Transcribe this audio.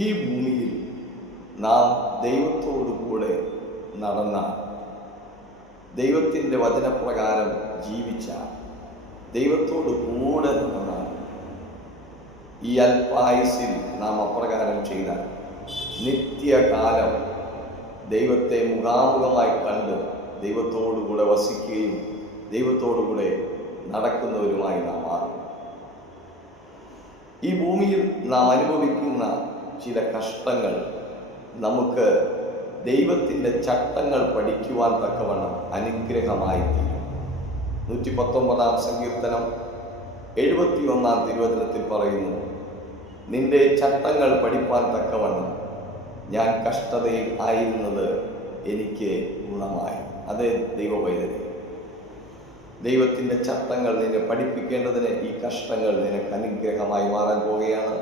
ഈ ഭൂമിയിൽ നാം ദൈവത്തോടു കൂടെ നടന്ന, ദൈവത്തിൻ്റെ വചനപ്രകാരം ജീവിച്ച, ദൈവത്തോട് കൂടെ നടന്ന ഈ അല്പായുസിൽ നാം അപ്രകാരം ചെയ്താൽ നിത്യകാലം ദൈവത്തെ മുഖാമുഖമായി കണ്ട് ദൈവത്തോടുകൂടെ വസിക്കുകയും ദൈവത്തോടുകൂടെ നടക്കുന്നവരുമായി നാം മാറും. ഈ ഭൂമിയിൽ നാം അനുഭവിക്കുന്ന ചില കഷ്ടങ്ങൾ നമുക്ക് ദൈവത്തിൻ്റെ ചട്ടങ്ങൾ പഠിക്കുവാൻ തക്കവണ്ണം അനുഗ്രഹമായി തീരും. 119 സങ്കീർത്തനം 71 തിരുവചനത്തിൽ പറയുന്നു, നിന്റെ ചട്ടങ്ങൾ പഠിപ്പാൻ തക്കവണ്ണം ഞാൻ കഷ്ടതയിൽ ആയിരുന്നത് എനിക്ക് ഗുണമായി. അത് ദൈവപൈതലേ, ദൈവത്തിൻ്റെ ചട്ടങ്ങൾ നിന്നെ പഠിപ്പിക്കേണ്ടതിന് ഈ കഷ്ടങ്ങൾ നിനക്ക് അനുഗ്രഹമായി മാറാൻ പോവുകയാണ്.